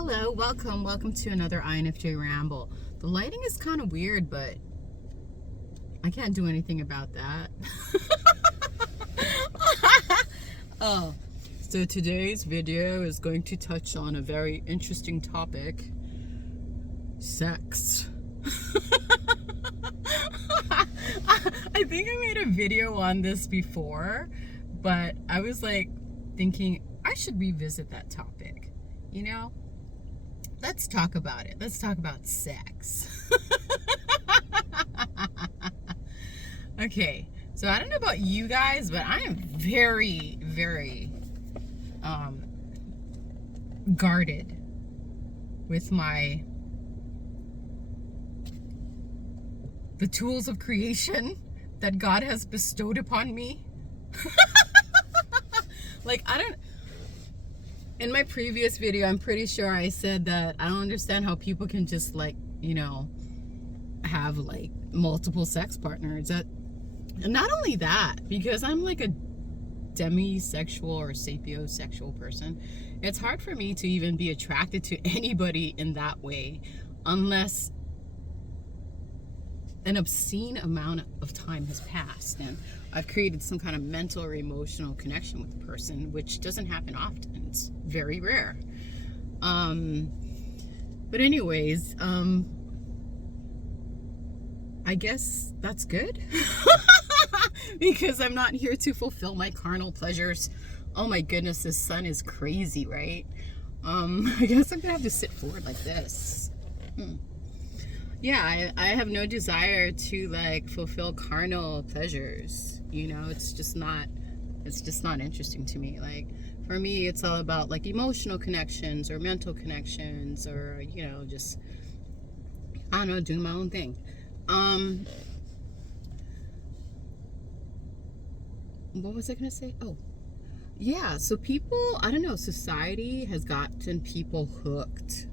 Hello, welcome to another INFJ ramble. The lighting is kind of weird, but I can't do anything about that. Oh, so today's video is going to touch on a very interesting topic: sex. I think I made a video on this before, but I was like thinking I should revisit that topic, you know? Let's talk about it. Let's talk about sex. Okay, so I don't know about you guys, but I am very, very guarded with the tools of creation that God has bestowed upon me. In my previous video, I'm pretty sure I said that I don't understand how people can just have multiple sex partners. And not only that, because I'm like a demisexual or sapiosexual person, it's hard for me to even be attracted to anybody in that way unless an obscene amount of time has passed and I've created some kind of mental or emotional connection with the person, which doesn't happen often. It's very rare. But anyways, I guess that's good. Because I'm not here to fulfill my carnal pleasures. Oh my goodness, this sun is crazy, right? I guess I'm gonna have to sit forward like this. Yeah, I have no desire to fulfill carnal pleasures. It's just not interesting to me. For me, it's all about emotional connections or mental connections, or just, I don't know, doing my own thing. What was I gonna say? Oh, yeah. So people, I don't know, society has gotten people hooked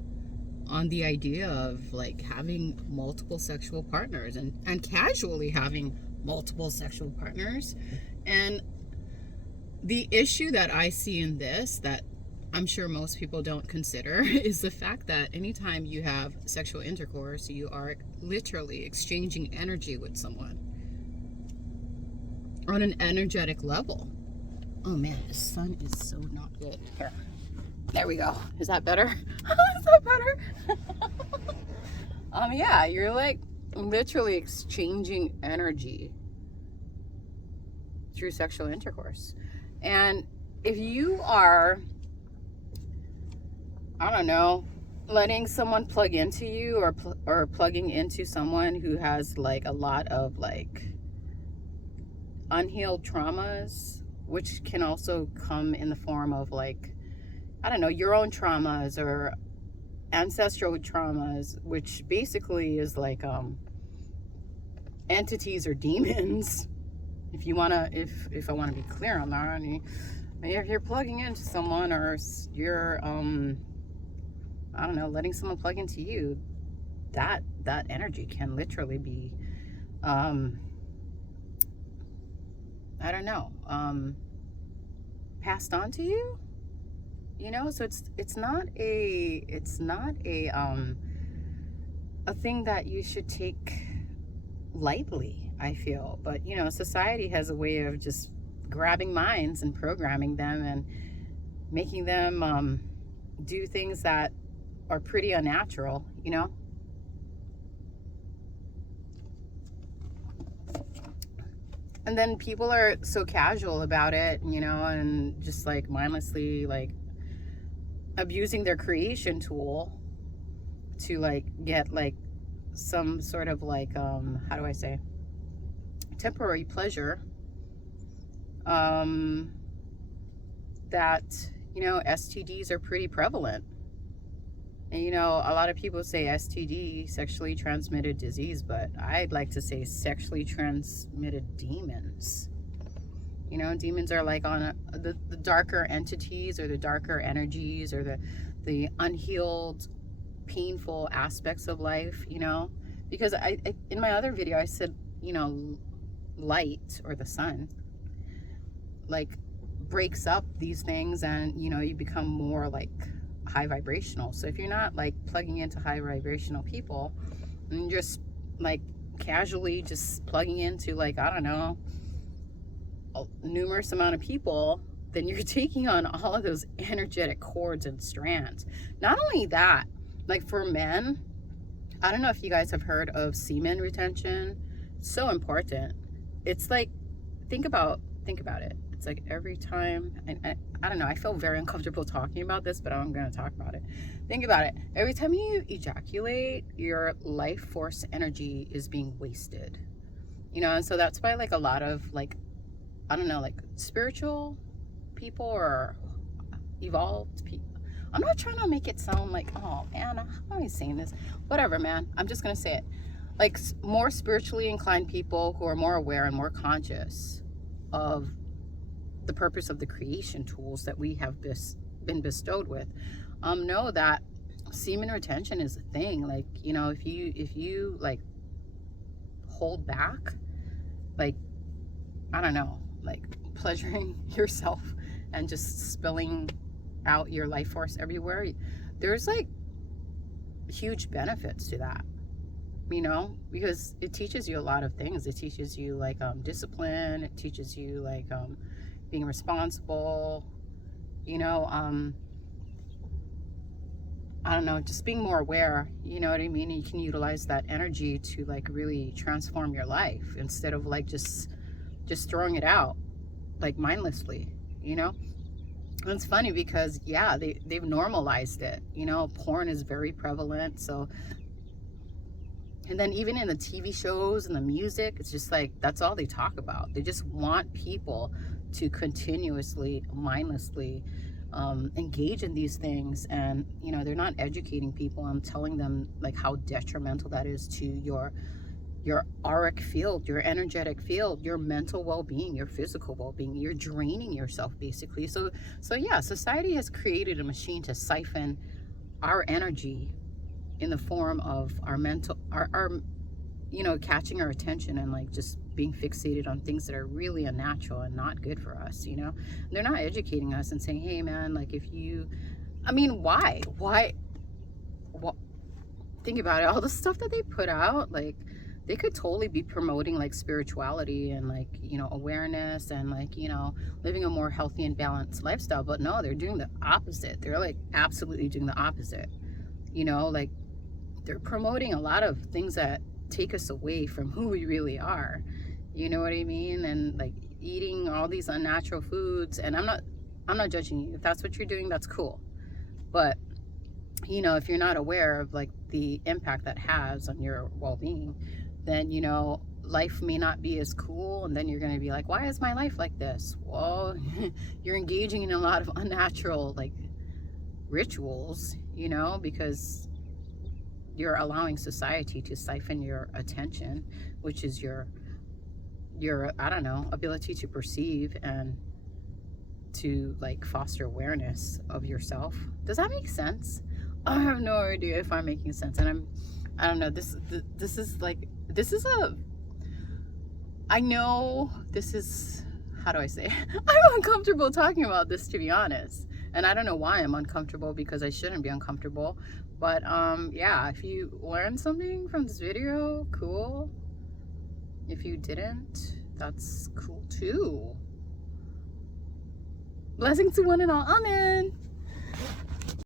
on the idea of having multiple sexual partners and casually having multiple sexual partners. And the issue that I see in this, that I'm sure most people don't consider, is the fact that anytime you have sexual intercourse, you are literally exchanging energy with someone on an energetic level. Oh man, the sun is so not good. Here. There we go. Is that better? Is that better? Yeah, you're literally exchanging energy through sexual intercourse. And if you are, I don't know, letting someone plug into you or plugging into someone who has a lot of unhealed traumas, which can also come in the form of I don't know, your own traumas or ancestral traumas, which basically is entities or demons. If I want to be clear on that, if you're plugging into someone, or you're I don't know, letting someone plug into you, that energy can literally be I don't know, passed on to you. So it's not a thing that you should take lightly, I feel. But society has a way of just grabbing minds and programming them and making them do things that are pretty unnatural, and then people are so casual about it, and just mindlessly abusing their creation tool to get some sort of how do I say, temporary pleasure, that STDs are pretty prevalent. And a lot of people say STD, sexually transmitted disease, but I'd like to say sexually transmitted demons. Demons are on the darker entities, or the darker energies, or the unhealed, painful aspects of life, because I in my other video I said, light, or the sun, breaks up these things, and you become more high vibrational. So if you're not like plugging into high vibrational people and just like casually just plugging into like, I don't know, a numerous amount of people, then you're taking on all of those energetic cords and strands. Not only that, like for men, I don't know if you guys have heard of semen retention. It's so important. It's like, think about it. It's like every time, and I don't know, I feel very uncomfortable talking about this, but I'm going to talk about it. Think about it. Every time you ejaculate, your life force energy is being wasted. You know, and so that's why like a lot of like, I don't know, like spiritual people or evolved people. I'm not trying to make it sound like, oh man, how am I saying this? Whatever, man. I'm just gonna say it. Like more spiritually inclined people who are more aware and more conscious of the purpose of the creation tools that we have been bestowed with, know that semen retention is a thing. Like, you know, if you like hold back, like, I don't know, like pleasuring yourself and just spilling out your life force everywhere, there's like huge benefits to that, you know, because it teaches you a lot of things. It teaches you like discipline. It teaches you like being responsible, you know, I don't know, just being more aware, you know what I mean? And you can utilize that energy to like really transform your life instead of like just throwing it out like mindlessly, you know? And it's funny because yeah, they've normalized it, you know. Porn is very prevalent. So, and then even in the TV shows and the music, it's just like that's all they talk about. They just want people to continuously, mindlessly engage in these things. And you know, they're not educating people on telling them like how detrimental that is to your auric field, your energetic field, your mental well-being, your physical well-being. You're draining yourself basically. So yeah, society has created a machine to siphon our energy in the form of our mental, our you know, catching our attention and like just being fixated on things that are really unnatural and not good for us, you know. They're not educating us and saying, hey man, like if you, I mean, why what, think about it, all the stuff that they put out, like they could totally be promoting like spirituality and like, you know, awareness and like, you know, living a more healthy and balanced lifestyle. But no, they're doing the opposite. They're like absolutely doing the opposite, you know. Like they're promoting a lot of things that take us away from who we really are, you know what I mean? And like eating all these unnatural foods. And I'm not judging you. If that's what you're doing, that's cool. But you know, if you're not aware of like the impact that has on your well-being, then you know, life may not be as cool. And then you're going to be like, why is my life like this? Well, you're engaging in a lot of unnatural like rituals, you know, because you're allowing society to siphon your attention, which is your I don't know, ability to perceive and to like foster awareness of yourself. Does that make sense? I have no idea if I'm making sense. And I don't know, this is a, I know this is, how do I say it? I'm uncomfortable talking about this, to be honest. And I don't know why I'm uncomfortable, because I shouldn't be uncomfortable. But yeah, if you learned something from this video, cool. If you didn't, that's cool too. Blessings to one and all. Amen.